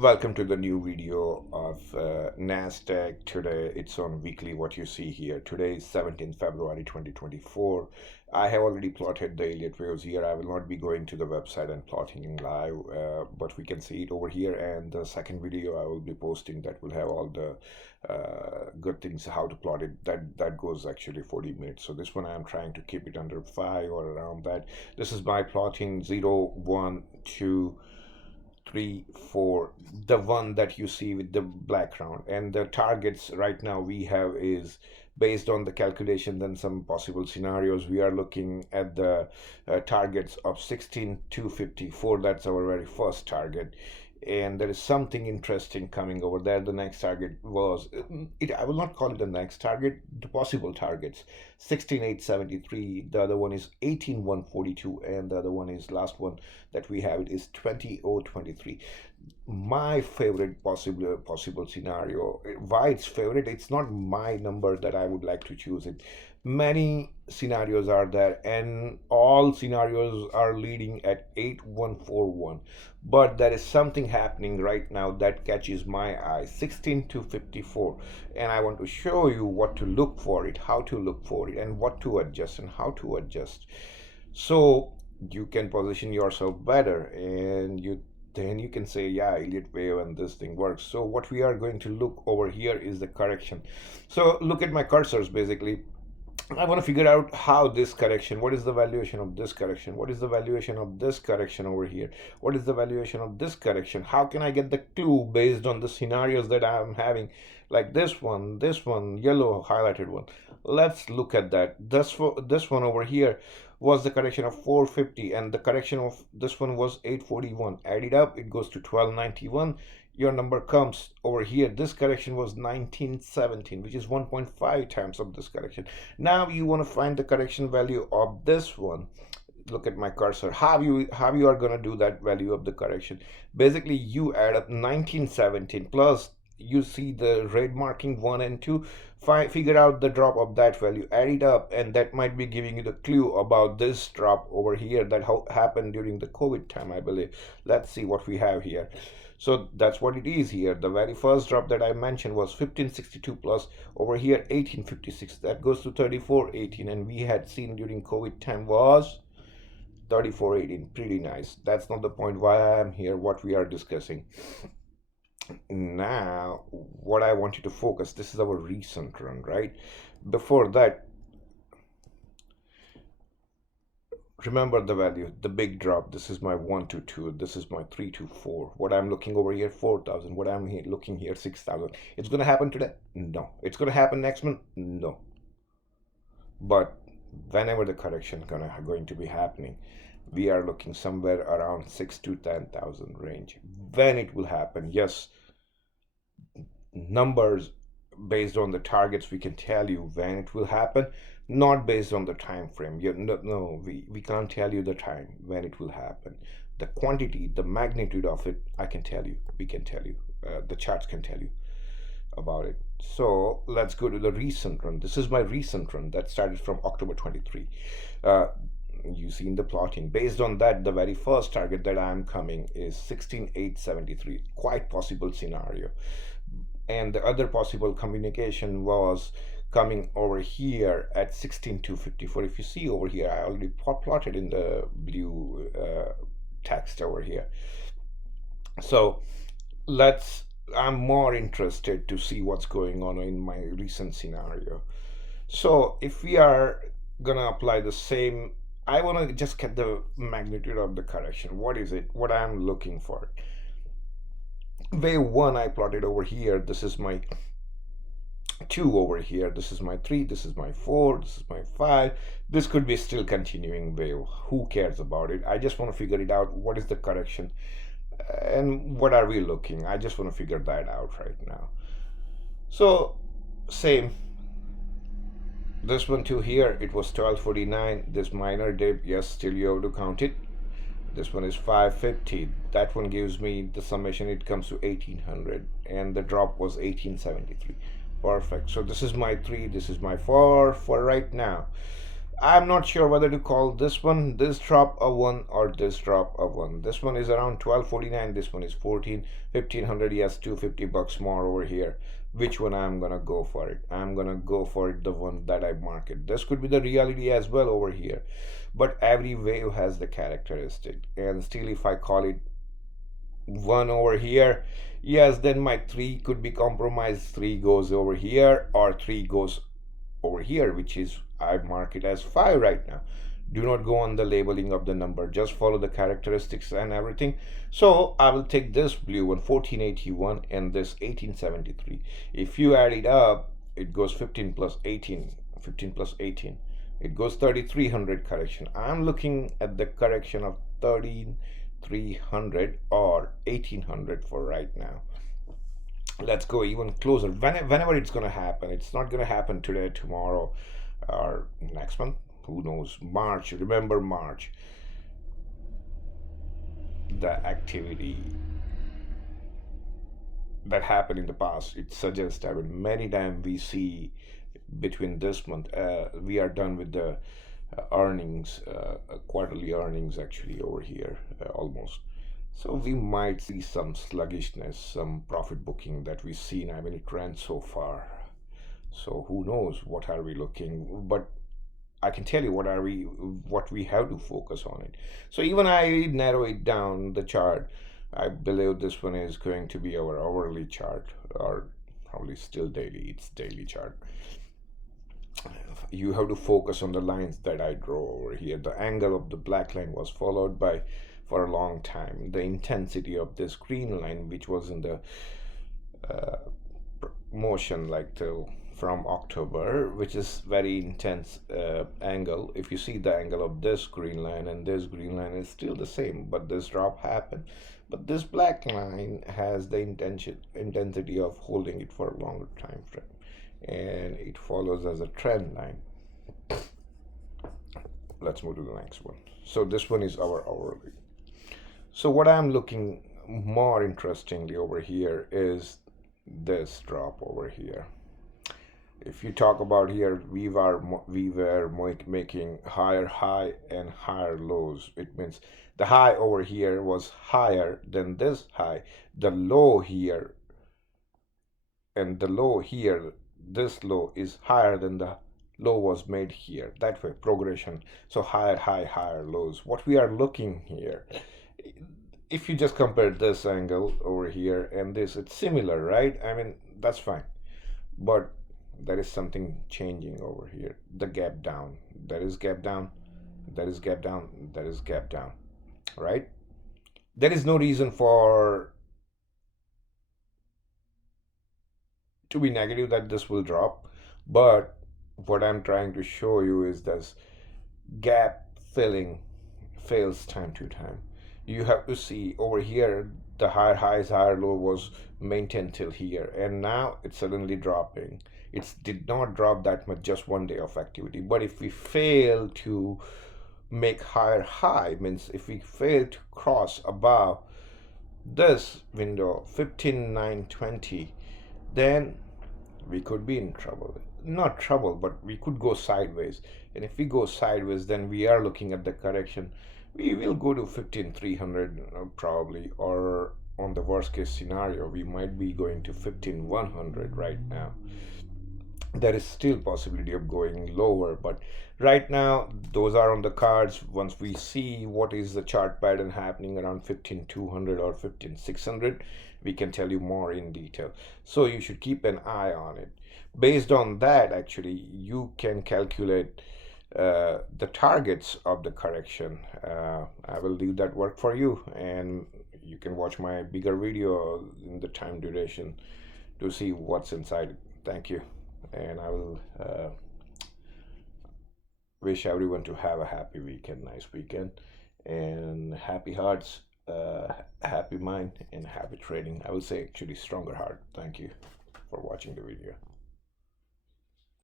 Welcome to the new video of NASDAQ. Today it's on weekly. What you see here today is 17th February 2024. I have already plotted the Elliott waves here. I will not be going to the website and plotting in live, but we can see it over here. And the second video I will be posting that will have all the good things how to plot it. That goes actually 40 minutes. So this one I am trying to keep it under 5 or around that. This is my plotting 0, 1, 2, 3, 4, the one that you see with the black round, and the targets right now we have is based on the calculation and some possible scenarios. We are looking at the targets of 16,254. That's our very first target, and there is something interesting coming over there. The next target was I will not call it the next target, the possible targets: 16,873. The other one is 18,142, and the other one is last one that we have, it is 20,023. My favorite possible scenario. Why it's favorite? It's not my number that I would like to choose it. Many scenarios are there, and all scenarios are leading at 8141, but there is something happening right now that catches my eye: 16,254, and I want to show you what to look for it, how to look for it, and what to adjust and how to adjust, so you can position yourself better, and then you can say, yeah, Elliott wave and this thing works. So what we are going to look over here is the correction. So look at my cursors. Basically, I want to figure out how this correction, what is the valuation of this correction, what is the valuation of this correction over here, what is the valuation of this correction, how can I get the clue based on the scenarios that I'm having, like this one, yellow highlighted one. Let's look at that. This one over here was the correction of 450, and the correction of this one was 841. Add it up, it goes to 1291. Your number comes over here. This correction was 1917, which is 1.5 times of this correction. Now you want to find the correction value of this one. Look at my cursor. How you are going to do that value of the correction? Basically, you add up 1917 plus, you see the red marking 1 and 2, figure out the drop of that value, add it up, and that might be giving you the clue about this drop over here that happened during the COVID time, I believe. Let's see what we have here. So that's what it is here. The very first drop that I mentioned was 1562 plus over here 1856. That goes to 3418, and we had seen during COVID time was 3418. Pretty nice. That's not the point why I am here, what we are discussing. Now, what I want you to focus, this is our recent run, right? Before that, remember the value, the big drop. This is my 122, this is my 324. What I'm looking over here, 4,000. What I'm looking here, 6,000. It's going to happen today? No. It's going to happen next month? No. But whenever the correction going to be happening, we are looking somewhere around 6,000 to 10,000 range. When it will happen, yes, numbers based on the targets we can tell you when it will happen, not based on the time frame. We can't tell you the time when it will happen. The quantity, the magnitude of it, I can tell you, we can tell you, the charts can tell you about it. So let's go to the recent run. This is my recent run that started from October 23. You see in the plotting, based on that, the very first target that I'm coming is 16,873. Quite possible scenario. And the other possible communication was coming over here at 16,254. If you see over here, I already plotted in the blue text over here. So I'm more interested to see what's going on in my recent scenario. So if we are gonna apply the same, I want to just get the magnitude of the correction. What is it? What I'm looking for? Wave 1 I plotted over here. This is my 2 over here. This is my 3. This is my 4. This is my 5. This could be still continuing wave. Who cares about it? I just want to figure it out. What is the correction? And what are we looking? I just want to figure that out right now. So same. This one to here, it was 1249. This minor dip, yes, still you have to count it. This one is 550. That one gives me the summation, it comes to 1800, and the drop was 1873. Perfect. So this is my 3, this is my 4 for right now. I'm not sure whether to call this drop a one or this drop a one. This one is around 1249. This one is 1500. Yes, 250 bucks more over here. Which one I'm gonna go for it? I'm gonna go for it, the one that I market. This could be the reality as well over here. But every wave has the characteristic. And still, if I call it one over here, yes, then my three could be compromised. Three goes over here or three goes over here, which is I mark it as 5 right now. Do not go on the labeling of the number, just follow the characteristics and everything. So I will take this blue one, 1481, and this 1873. If you add it up, it goes 15 plus 18, 15 plus 18, it goes 3300 correction. I'm looking at the correction of 1300 or 1800 for right now. Let's go even closer. Whenever it's going to happen, it's not going to happen today, tomorrow, or next month. Who knows? March. Remember March. The activity that happened in the past, it suggests, I mean, many times we see between this month, we are done with the earnings, quarterly earnings actually over here, almost. So we might see some sluggishness, some profit booking that we've seen, I mean, it ran so far. So who knows what are we looking, but I can tell you what we have to focus on it. So even I narrow it down the chart, I believe this one is going to be our hourly chart, or probably still daily. It's daily chart. You have to focus on the lines that I draw over here. The angle of the black line was followed by for a long time. The intensity of this green line, which was in the motion like from October, which is very intense angle. If you see the angle of this green line and this green line is still the same, but this drop happened. But this black line has the intensity of holding it for a longer time frame, and it follows as a trend line. Let's move to the next one. So this one is our hourly. So what I'm looking more interestingly over here is this drop over here. If you talk about here, we were making higher high and higher lows. It means the high over here was higher than this high. The low here and the low here, this low is higher than the low was made here. That way, progression. So higher high, higher lows. What we are looking here, if you just compare this angle over here and this, it's similar, right? I mean, that's fine. But there is something changing over here. The gap down. There is gap down. There is gap down. There is gap down. Right? There is no reason for to be negative that this will drop. But what I'm trying to show you is this gap filling fails time to time. You have to see over here the higher highs, higher low was maintained till here, and now it's suddenly dropping. It did not drop that much, just one day of activity. But if we fail to make higher high, means if we fail to cross above this window 15,920, then we could be in trouble. Not trouble, but we could go sideways. And if we go sideways, then we are looking at the correction. We will go to 15,300 probably, or on the worst case scenario, we might be going to 15,100 right now. There is still possibility of going lower, but right now those are on the cards. Once we see what is the chart pattern happening around 15,200 or 15,600, we can tell you more in detail. So you should keep an eye on it. Based on that, actually, you can calculate the targets of the correction. I will leave that work for you, and you can watch my bigger video in the time duration to see what's inside it. Thank you, and I will wish everyone to have a happy weekend, nice weekend, and happy hearts, happy mind, and happy trading. I will say actually stronger heart. Thank you for watching the video.